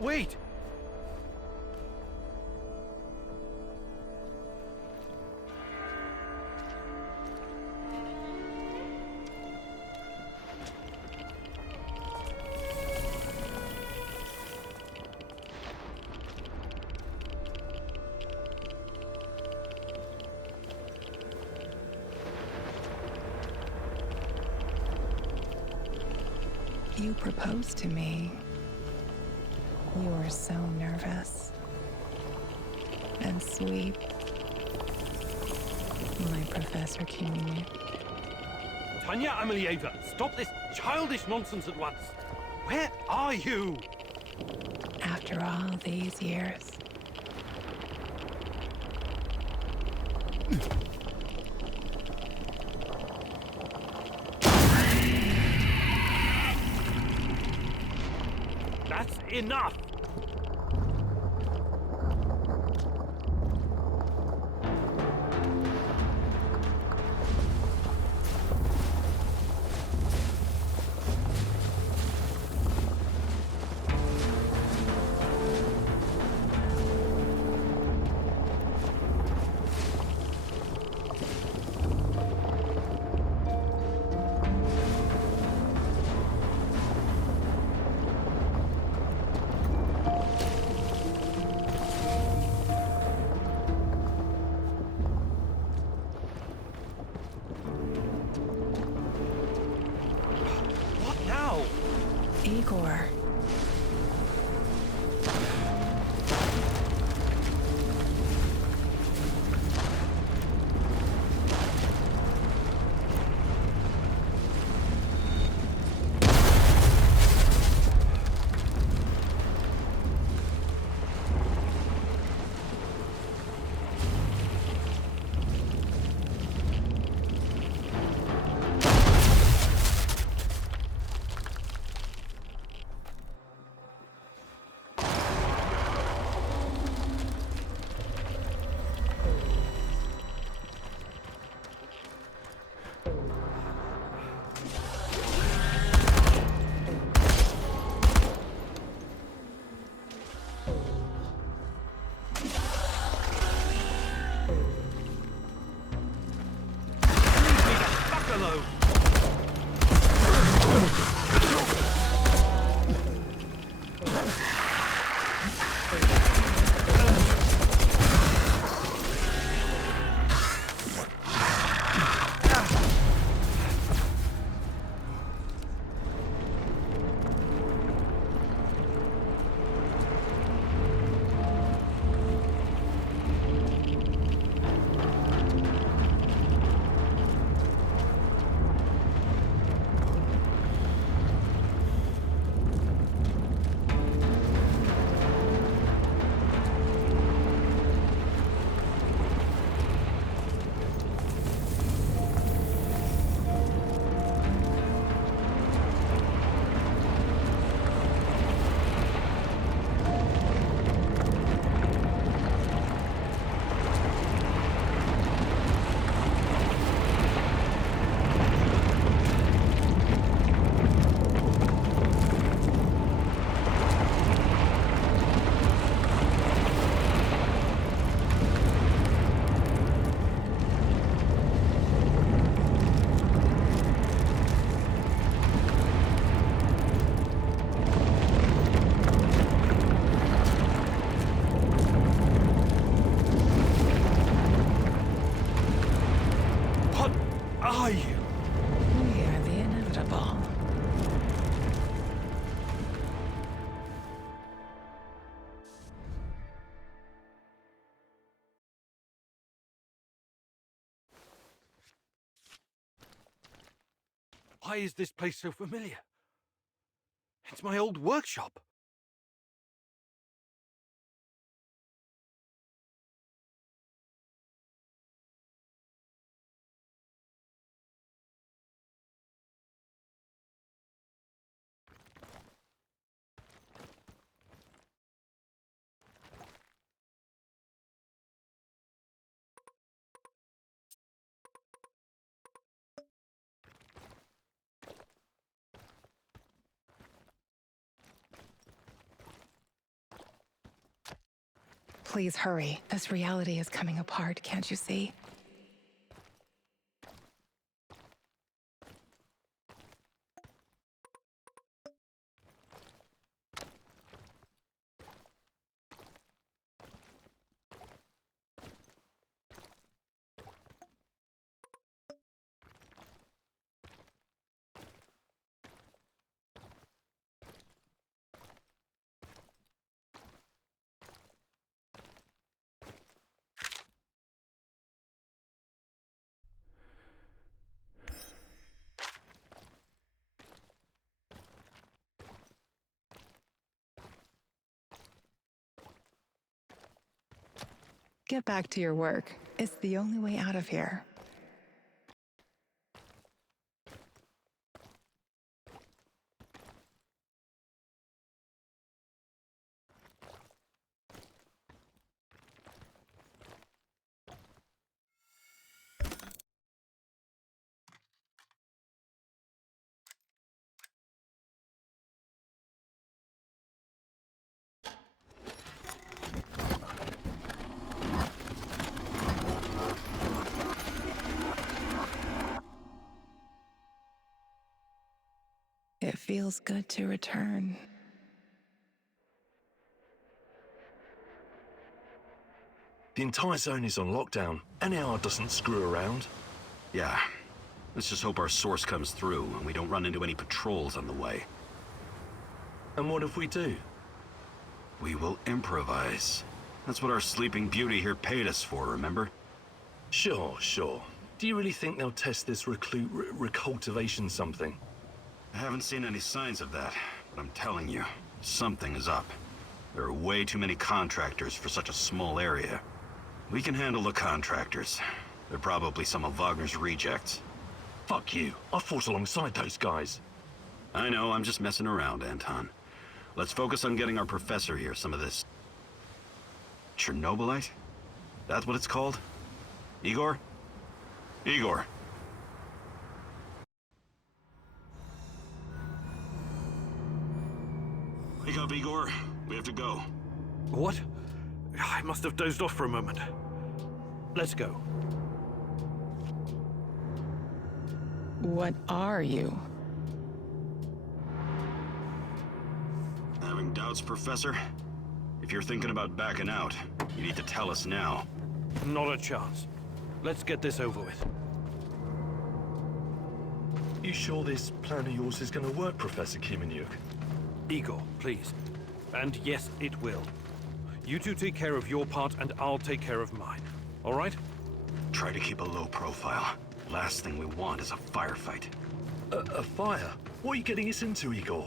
Wait! You proposed to me. You were so nervous and sweet. My Professor Cuny. Tanya Amelieva, stop this childish nonsense at once. Where are you? After all these years, That's enough! What now? Igor. Hello. What are you? We are the inevitable. Why is this place so familiar? It's my old workshop. Please hurry. This reality is coming apart, can't you see? Get back to your work. It's the only way out of here. It feels good to return. The entire zone is on lockdown. NAR doesn't screw around. Yeah. Let's just hope our source comes through and we don't run into any patrols on the way. And what if we do? We will improvise. That's what our Sleeping Beauty here paid us for, remember? Sure. Do you really think they'll test this recultivation something? I haven't seen any signs of that, but I'm telling you, something is up. There are way too many contractors for such a small area. We can handle the contractors. They're probably some of Wagner's rejects. Fuck you. I fought alongside those guys. I know, I'm just messing around, Anton. Let's focus on getting our professor here some of this... Chernobylite? That's what it's called? Igor? Igor! Wake up, Igor. We have to go. What? I must have dozed off for a moment. Let's go. What are you? Having doubts, Professor? If you're thinking about backing out, you need to tell us now. Not a chance. Let's get this over with. You sure this plan of yours is gonna work, Professor Kimenyuk? Igor, please. And yes, it will. You two take care of your part, and I'll take care of mine. All right? Try to keep a low profile. Last thing we want is a firefight. A fire? What are you getting us into, Igor?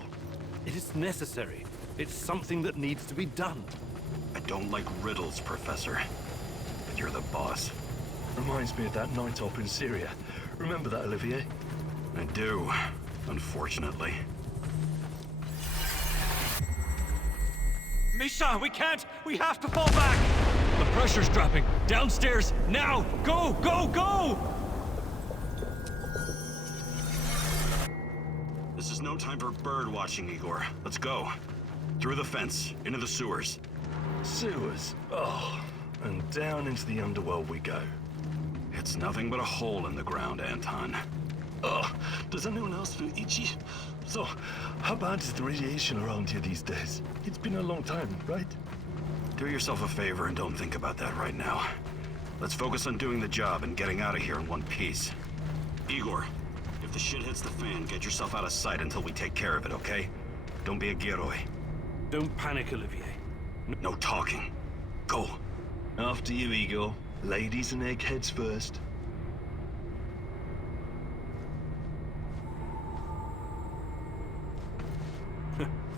It is necessary. It's something that needs to be done. I don't like riddles, Professor. But you're the boss. Reminds me of that night op in Syria. Remember that, Olivier? I do, unfortunately. Misha, we can't! We have to fall back! The pressure's dropping. Downstairs, now! Go, go, go! This is no time for bird watching, Igor. Let's go. Through the fence, into the sewers. Sewers? Oh, and down into the underworld we go. It's nothing but a hole in the ground, Anton. Oh, does anyone else feel itchy? So, how bad is the radiation around here these days? It's been a long time, right? Do yourself a favor and don't think about that right now. Let's focus on doing the job and getting out of here in one piece. Igor, if the shit hits the fan, get yourself out of sight until we take care of it, okay? Don't be a Gilroy. Don't panic, Olivier. No talking. Go. After you, Igor. Ladies and eggheads first.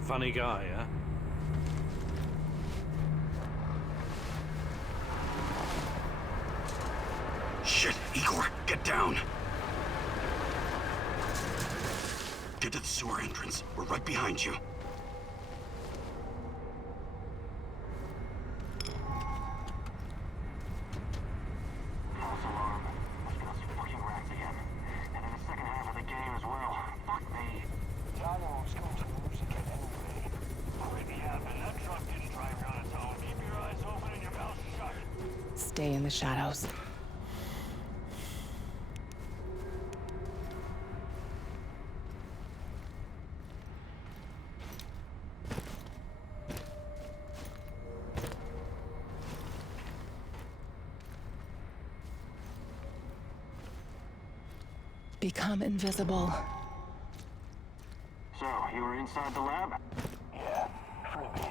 Funny guy, huh? Shit, Igor, get down. Get to the sewer entrance. We're right behind you. False alarm. Must be those fucking rats again. And in the second half of the game as well. Fuck me. Tyler's going to lose again anyway. Already happened. That truck didn't drive on its own. Keep your eyes open and your mouth stay in the shadows. Become invisible. So, you were inside the lab? Yeah, for a bit.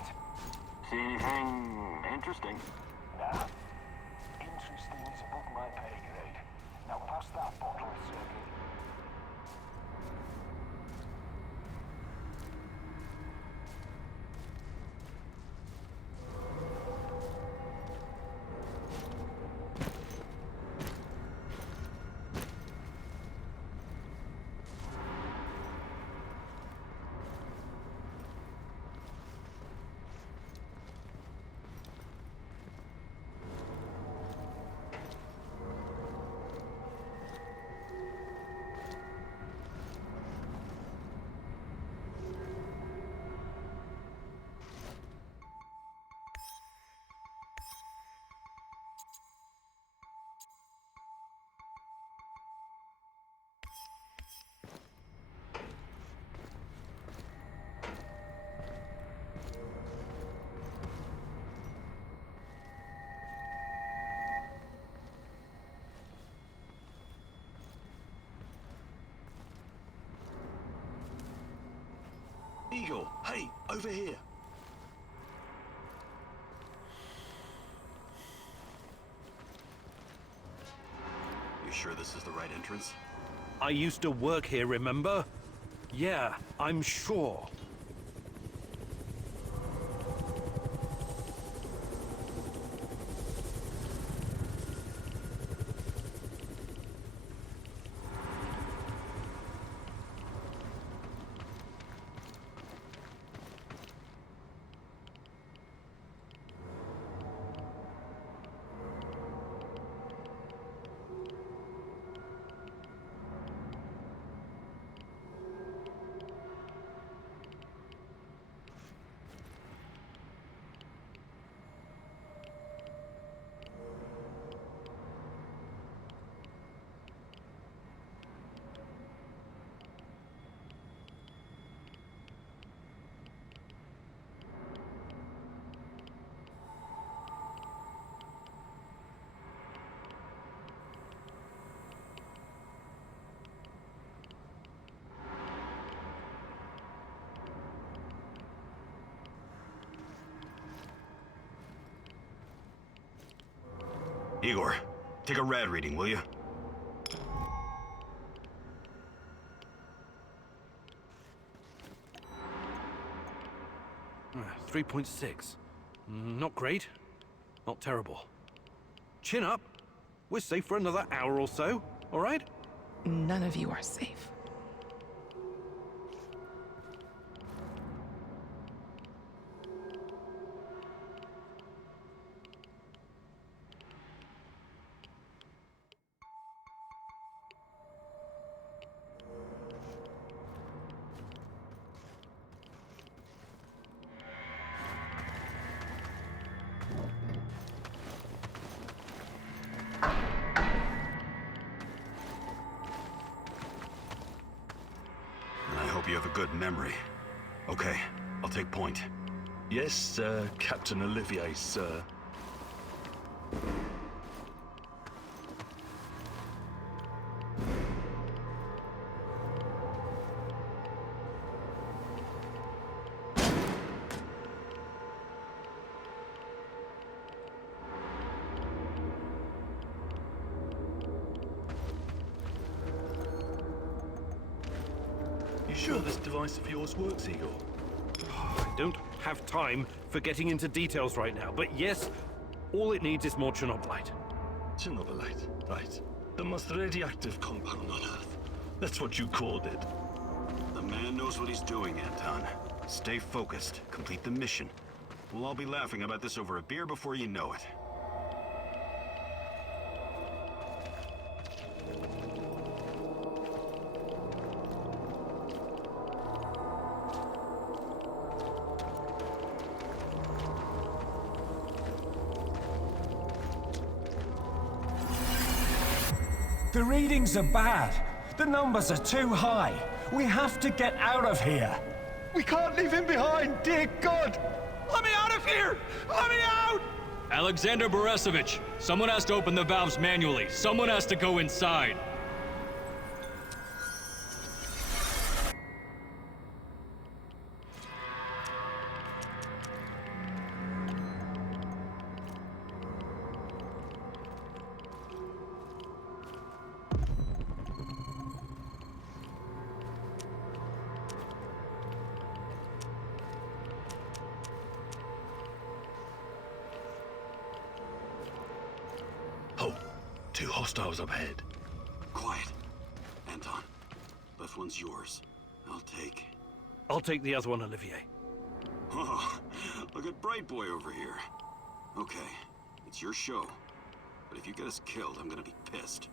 See anything interesting? Nah. Interesting is above my pay grade. Now pass that bottle, Sergey. Igor, hey, over here. You sure this is the right entrance? I used to work here, remember? Yeah, I'm sure. Igor, take a rad reading, will you? Ah, 3.6. Not great. Not terrible. Chin up. We're safe for another hour or so, all right? None of you are safe. And I hope you have a good memory. Okay, I'll take point. Yes, Captain Olivier, sir. You sure this device of yours works, Igor? I don't have time for getting into details right now, but yes, all it needs is more Chernobylite. Chernobylite, right. The most radioactive compound on Earth. That's what you called it. The man knows what he's doing, Anton. Stay focused. Complete the mission. We'll all be laughing about this over a beer before you know it. The readings are bad. The numbers are too high. We have to get out of here. We can't leave him behind, dear God! Let me out of here! Let me out! Alexander Borisovich, someone has to open the valves manually. Someone has to go inside. Oh, two hostiles up ahead. Quiet. Anton, left one's yours. I'll take the other one, Olivier. Oh, look at Bright Boy over here. Okay, it's your show. But if you get us killed, I'm gonna be pissed.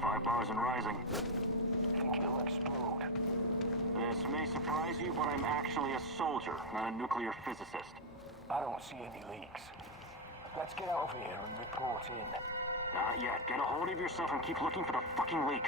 Five bars and rising. Think it'll explode. This may surprise you, but I'm actually a soldier, not a nuclear physicist. I don't see any leaks. Let's get out of here and report in. Not yet. Get a hold of yourself and keep looking for the fucking leak.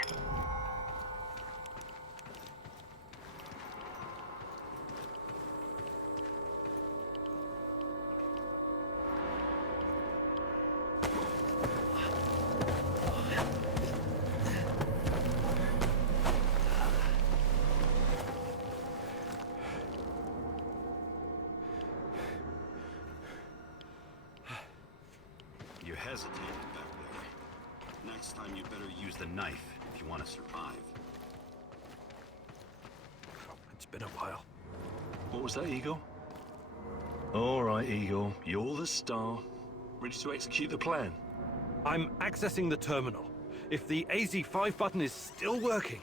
You hesitated back there. Next time you better use the knife if you want to survive. It's been a while. What was that, Igor? All right, Igor. You're the star. Ready to execute the plan? I'm accessing the terminal. If the AZ5 button is still working...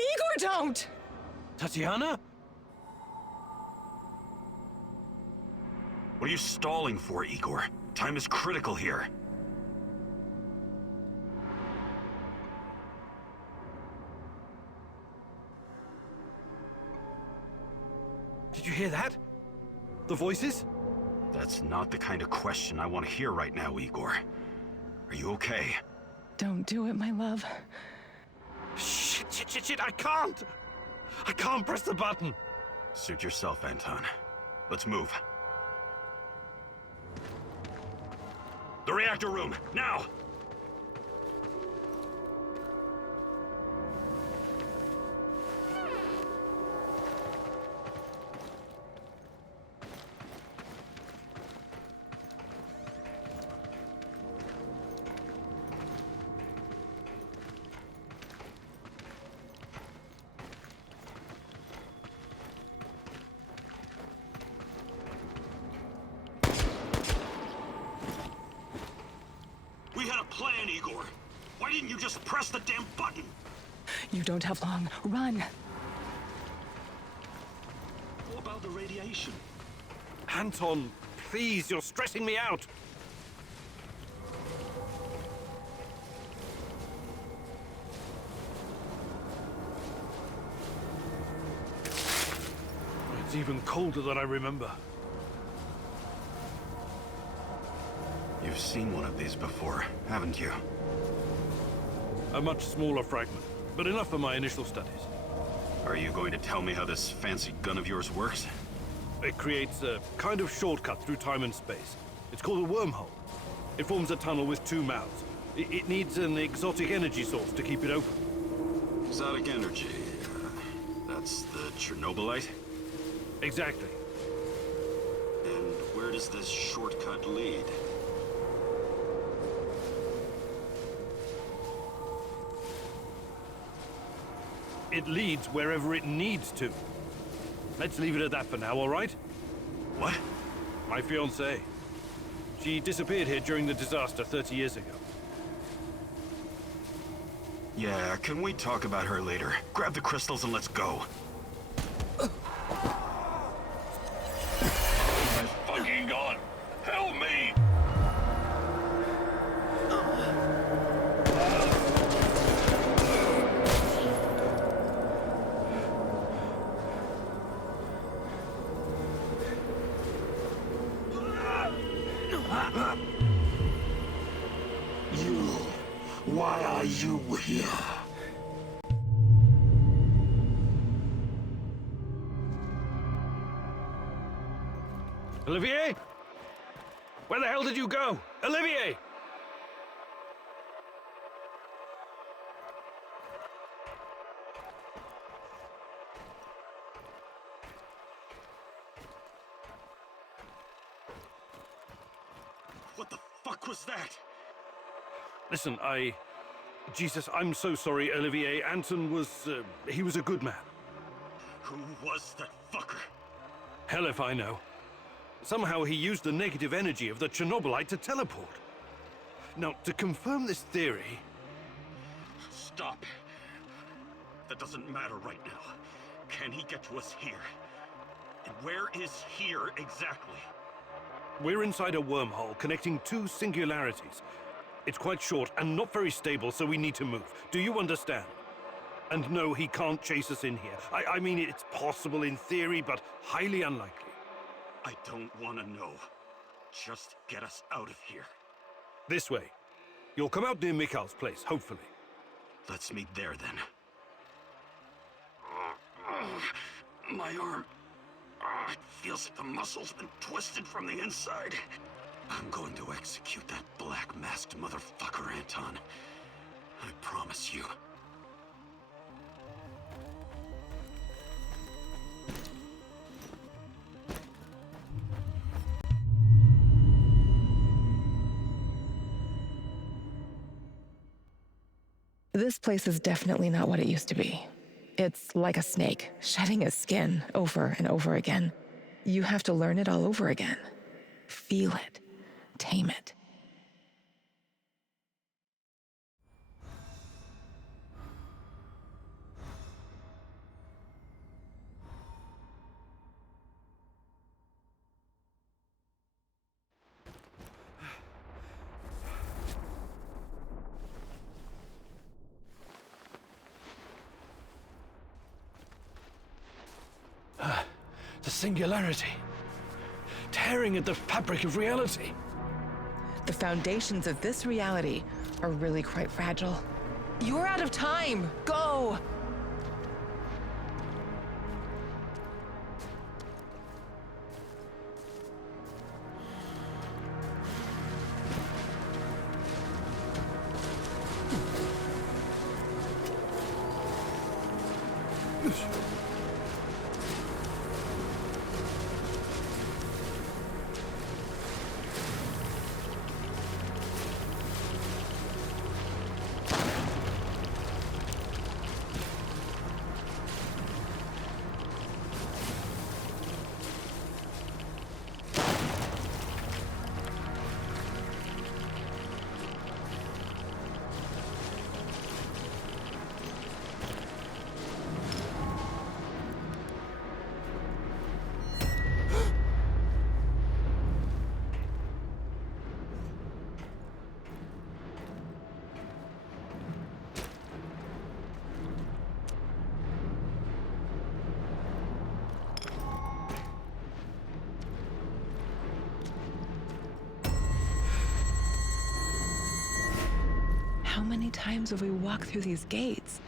Igor, don't! Tatiana? What are you stalling for, Igor? Time is critical here. Did you hear that? The voices? That's not the kind of question I want to hear right now, Igor. Are you okay? Don't do it, my love. Shit, I can't! I can't press the button! Suit yourself, Anton. Let's move. The reactor room, now! We had a plan, Igor. Why didn't you just press the damn button? You don't have long. Run! What about the radiation? Anton, please, you're stressing me out! It's even colder than I remember. You've seen one of these before, haven't you? A much smaller fragment, but enough for my initial studies. Are you going to tell me how this fancy gun of yours works? It creates a kind of shortcut through time and space. It's called a wormhole. It forms a tunnel with two mouths. It needs an exotic energy source to keep it open. Exotic energy. That's the Chernobylite? Exactly. And where does this shortcut lead? It leads wherever it needs to. Let's leave it at that for now, all right? What? My fiancée. She disappeared here during the disaster 30 years ago. Yeah, can we talk about her later? Grab the crystals and let's go. My fucking god! Help me! Why are you here? Olivier? Where the hell did you go? Olivier! What the fuck was that? Listen, Jesus, I'm so sorry, Olivier. Anton was, he was a good man. Who was that fucker? Hell if I know. Somehow he used the negative energy of the Chernobylite to teleport. Now, to confirm this theory... Stop. That doesn't matter right now. Can he get to us here? And where is here exactly? We're inside a wormhole connecting two singularities. It's quite short and not very stable, so we need to move. Do you understand? And no, he can't chase us in here. I mean, it's possible in theory, but highly unlikely. I don't want to know. Just get us out of here. This way. You'll come out near Mikhail's place, hopefully. Let's meet there, then. My arm. It feels like the muscle's been twisted from the inside. I'm going to execute that black-masked motherfucker, Anton. I promise you. This place is definitely not what it used to be. It's like a snake, shedding its skin over and over again. You have to learn it all over again. Feel it. Tame it. The singularity. Tearing at the fabric of reality. The foundations of this reality are really quite fragile. You're out of time! Go! How many times have we walked through these gates?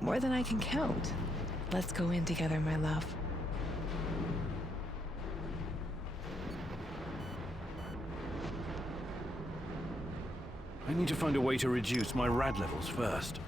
More than I can count. Let's go in together, my love. I need to find a way to reduce my rad levels first.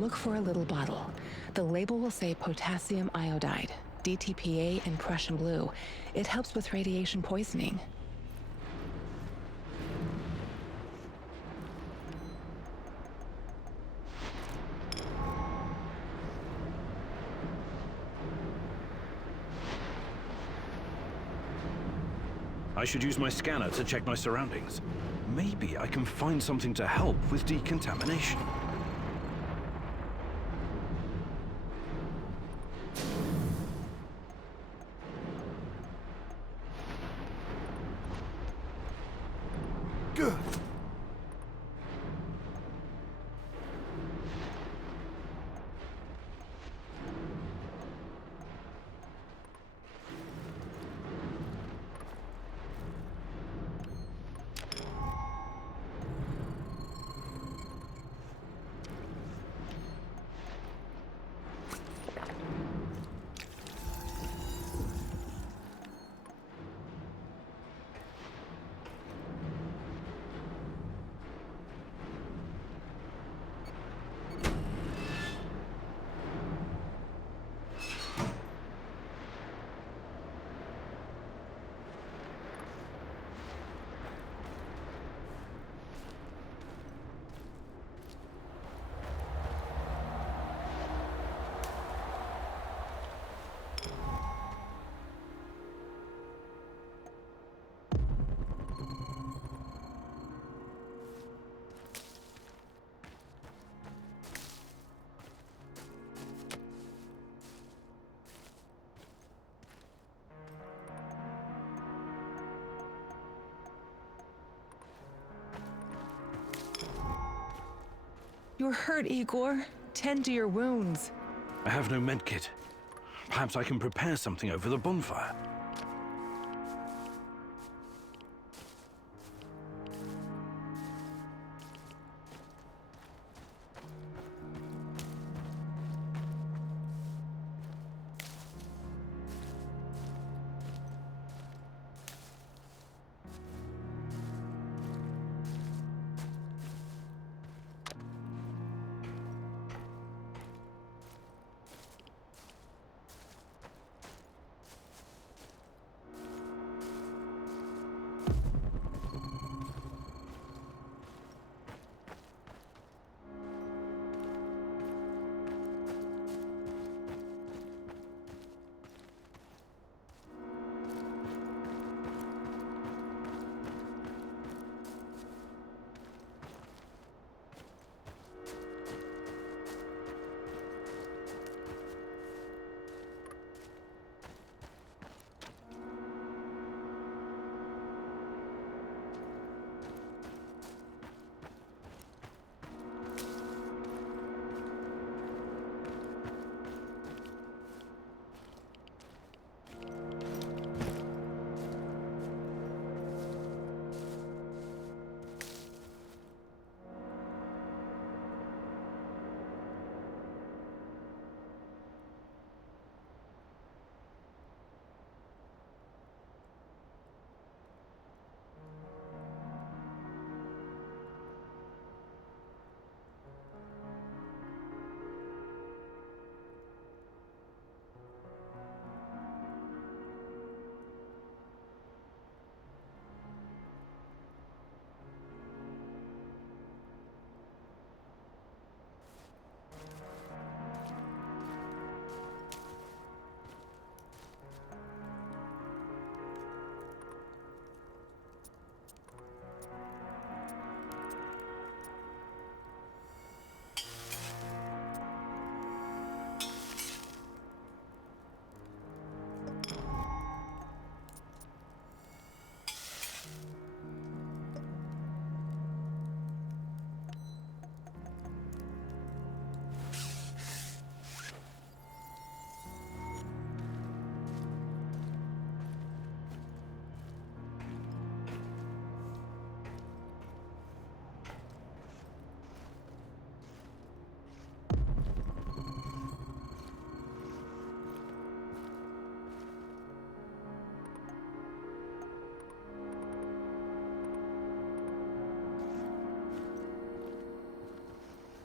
look for a little bottle. The label will say potassium iodide, DTPA, and Prussian blue. It helps with radiation poisoning. I should use my scanner to check my surroundings. Maybe I can find something to help with decontamination. Good. You're hurt, Igor. Tend to your wounds. I have no medkit. Perhaps I can prepare something over the bonfire.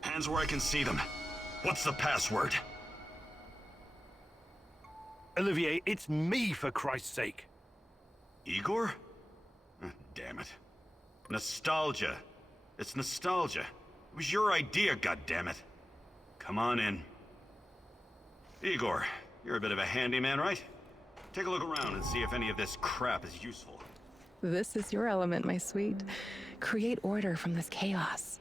Hands where I can see them. What's the password? Olivier, it's me, for Christ's sake. Igor? Damn it. Nostalgia. It's nostalgia. It was your idea, goddammit. Come on in. Igor, you're a bit of a handyman, right? Take a look around and see if any of this crap is useful. This is your element, my sweet. Create order from this chaos.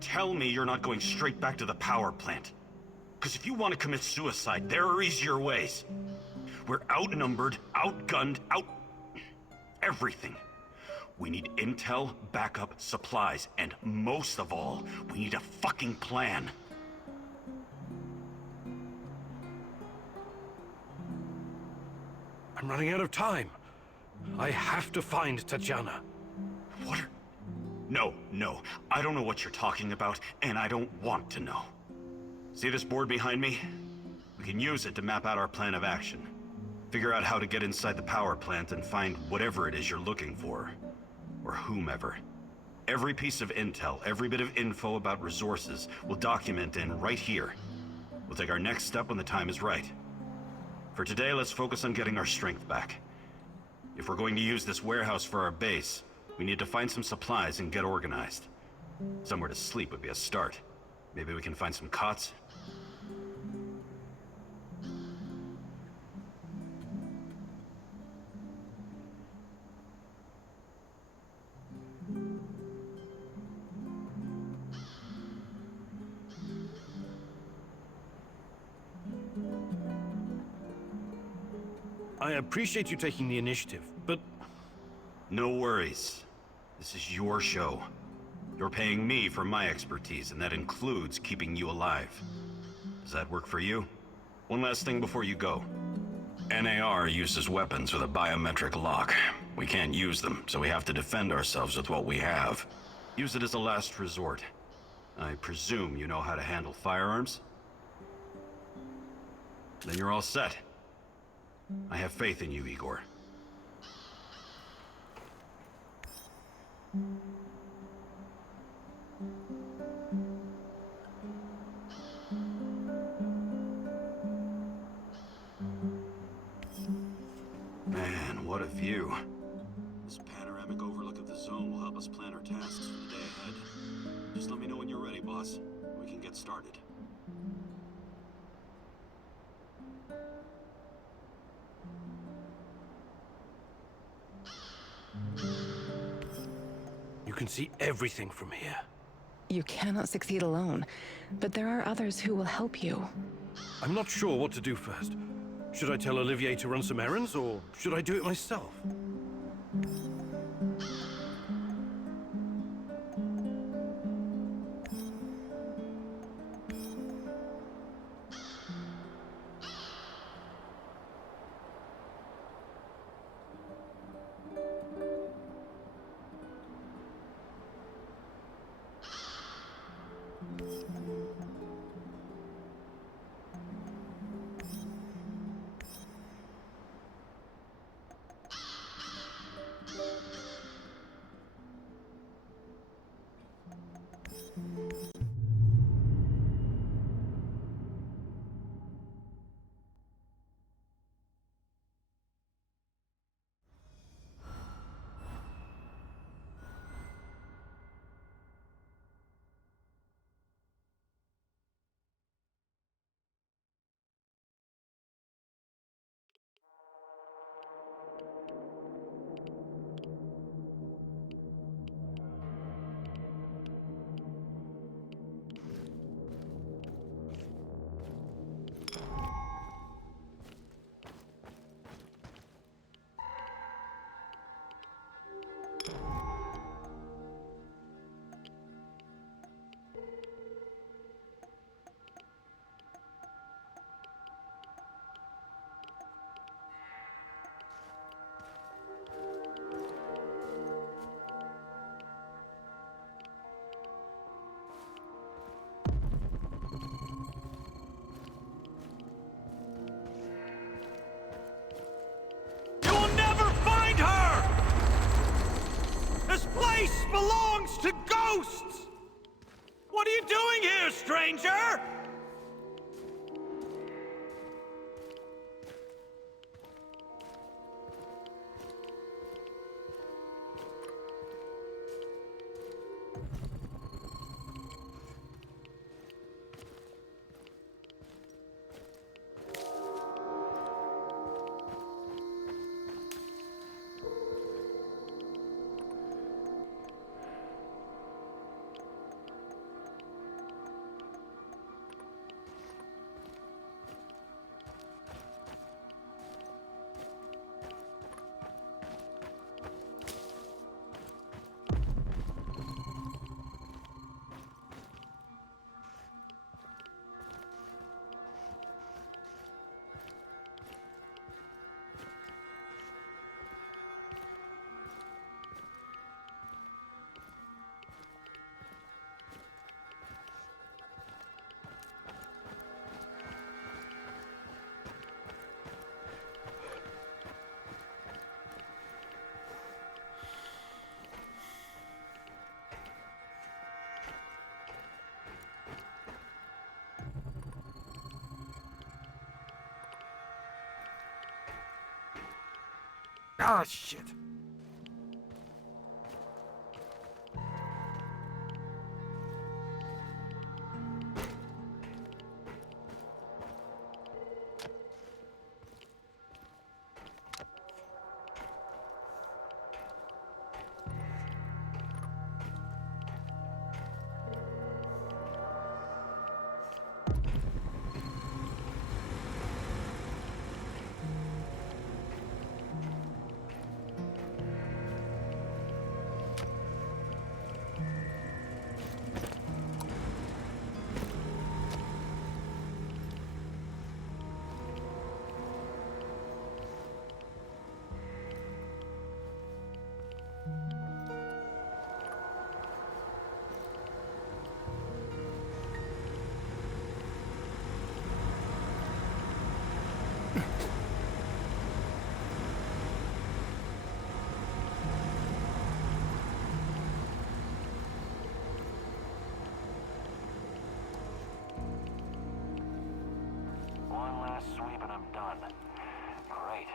Tell me you're not going straight back to the power plant. Because if you want to commit suicide, there are easier ways. We're outnumbered, outgunned, everything. We need intel, backup, supplies, and most of all, we need a fucking plan. I'm running out of time. I have to find Tatiana. What are... No, I don't know what you're talking about, and I don't want to know. See this board behind me? We can use it to map out our plan of action. Figure out how to get inside the power plant and find whatever it is you're looking for. Or whomever. Every piece of intel, every bit of info about resources, we'll document in right here. We'll take our next step when the time is right. For today, let's focus on getting our strength back. If we're going to use this warehouse for our base, we need to find some supplies and get organized. Somewhere to sleep would be a start. Maybe we can find some cots. I appreciate you taking the initiative, but No worries. This is your show. You're paying me for my expertise, and that includes keeping you alive. Does that work for you? One last thing before you go. NAR uses weapons with a biometric lock. We can't use them, so we have to defend ourselves with what we have. Use it as a last resort. I presume you know how to handle firearms? Then you're all set. I have faith in you, Igor. Man, what a view. This panoramic overlook of the zone will help us plan our tasks for the day ahead. Just let me know when you're ready, boss. We can get started. You can see everything from here. You cannot succeed alone, but there are others who will help you. I'm not sure what to do first. Should I tell Olivier to run some errands, or should I do it myself? place belongs to ghosts! What are you doing here, stranger? Ah, shit. done. Great.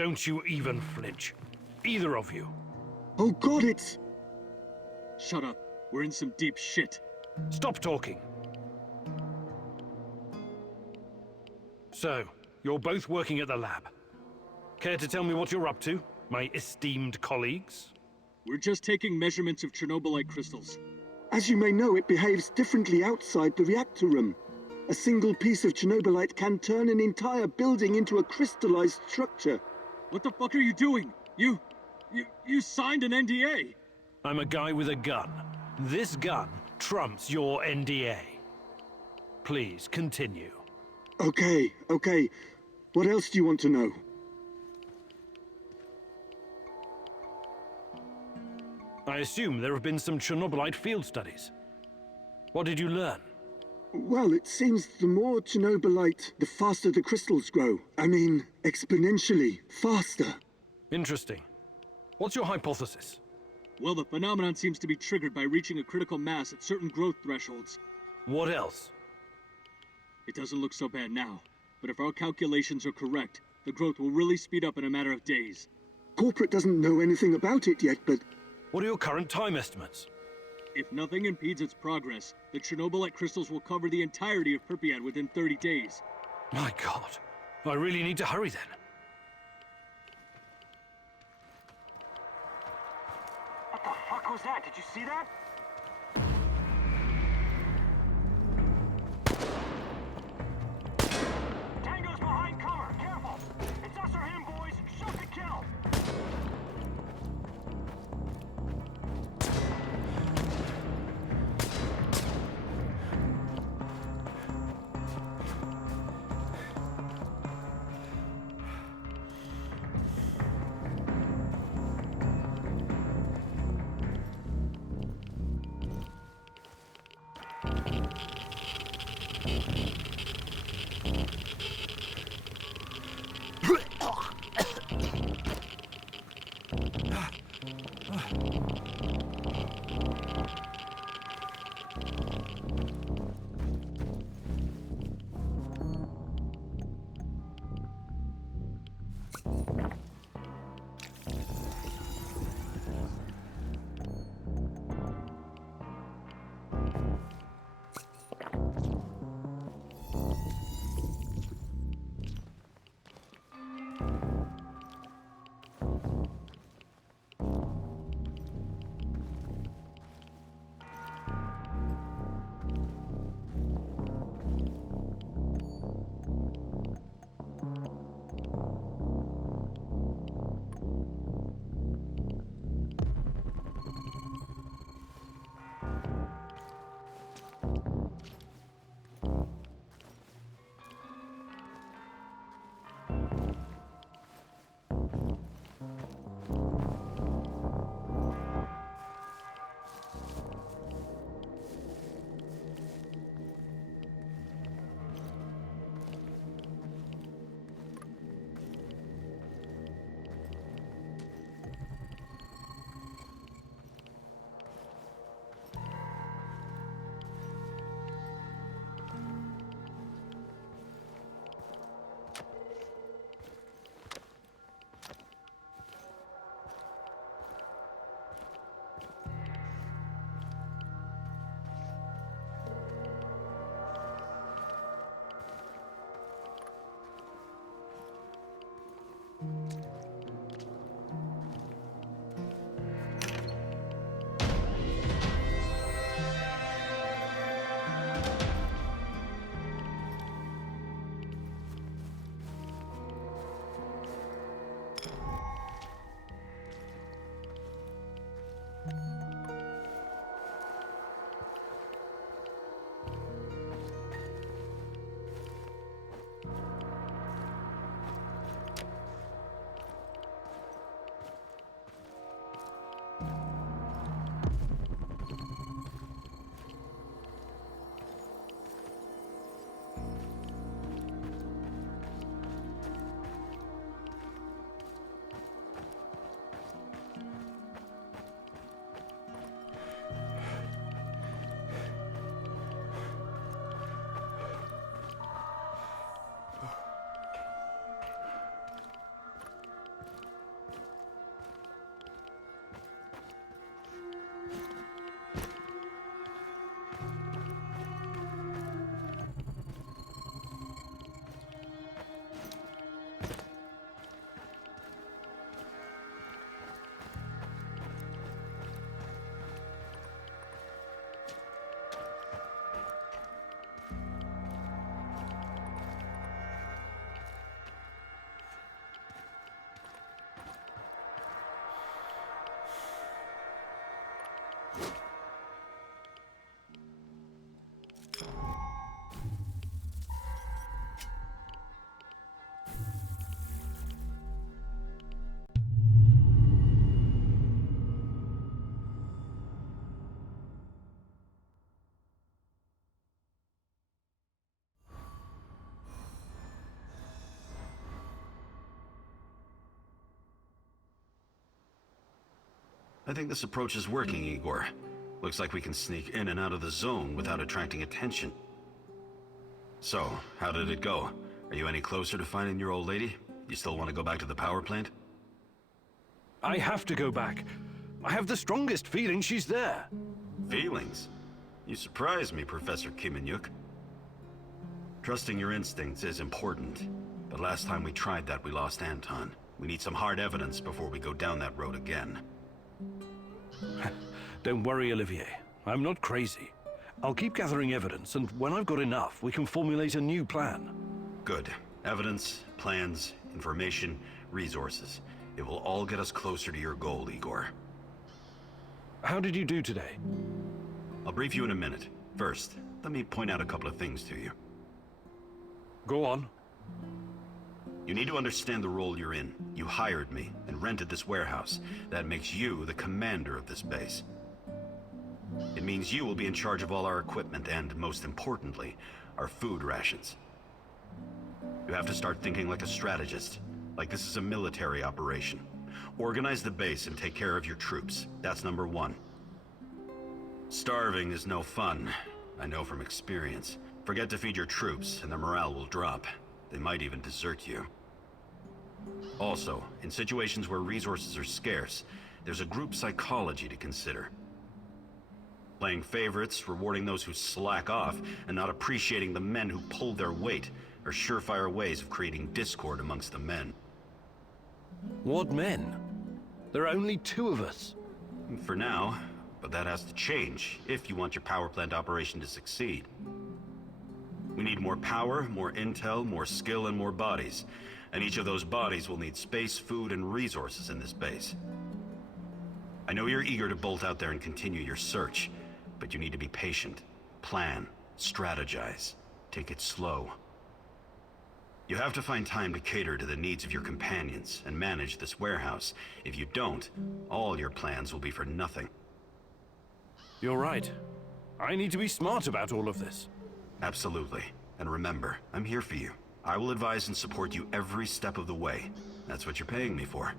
Don't you even flinch. Either of you. Oh God, it's... Shut up. We're in some deep shit. Stop talking. So, you're both working at the lab. Care to tell me what you're up to, my esteemed colleagues? We're just taking measurements of Chernobylite crystals. As you may know, it behaves differently outside the reactor room. A single piece of Chernobylite can turn an entire building into a crystallized structure. What the fuck are you doing? You signed an NDA! I'm a guy with a gun. This gun trumps your NDA. Please, continue. Okay. What else do you want to know? I assume there have been some Chernobylite field studies. What did you learn? Well, it seems the more Chernobylite, the faster the crystals grow. I mean, exponentially faster. Interesting. What's your hypothesis? Well, the phenomenon seems to be triggered by reaching a critical mass at certain growth thresholds. What else? It doesn't look so bad now, but if our calculations are correct, the growth will really speed up in a matter of days. Corporate doesn't know anything about it yet, but... What are your current time estimates? If nothing impedes its progress, the Chernobylite crystals will cover the entirety of Pripyat within 30 days. My God. I really need to hurry then. What the fuck was that? Did you see that? Tango's behind cover! Careful! It's us or him, boys! Shoot to kill! I think this approach is working, Igor. Looks like we can sneak in and out of the zone without attracting attention. So, how did it go? Are you any closer to finding your old lady? You still want to go back to the power plant? I have to go back. I have the strongest feeling she's there. Feelings? You surprise me, Professor Kiminyuk. Trusting your instincts is important, but last time we tried that, we lost Anton. We need some hard evidence before we go down that road again. Don't worry, Olivier. I'm not crazy. I'll keep gathering evidence, and when I've got enough, we can formulate a new plan. Good. Evidence, plans, information, resources. It will all get us closer to your goal, Igor. How did you do today? I'll brief you in a minute. First, let me point out a couple of things to you. Go on. You need to understand the role you're in. You hired me and rented this warehouse. That makes you the commander of this base. It means you will be in charge of all our equipment and, most importantly, our food rations. You have to start thinking like a strategist, like this is a military operation. Organize the base and take care of your troops. That's number one. Starving is no fun. I know from experience. Forget to feed your troops and their morale will drop. They might even desert you. Also, in situations where resources are scarce, there's a group psychology to consider. Playing favorites, rewarding those who slack off, and not appreciating the men who pulled their weight are surefire ways of creating discord amongst the men. What men? There are only 2 of us. For now, but that has to change if you want your power plant operation to succeed. We need more power, more intel, more skill, and more bodies. And each of those bodies will need space, food, and resources in this base. I know you're eager to bolt out there and continue your search, but you need to be patient, plan, strategize, take it slow. You have to find time to cater to the needs of your companions and manage this warehouse. If you don't, all your plans will be for nothing. You're right. I need to be smart about all of this. Absolutely. And remember, I'm here for you. I will advise and support you every step of the way. That's what you're paying me for.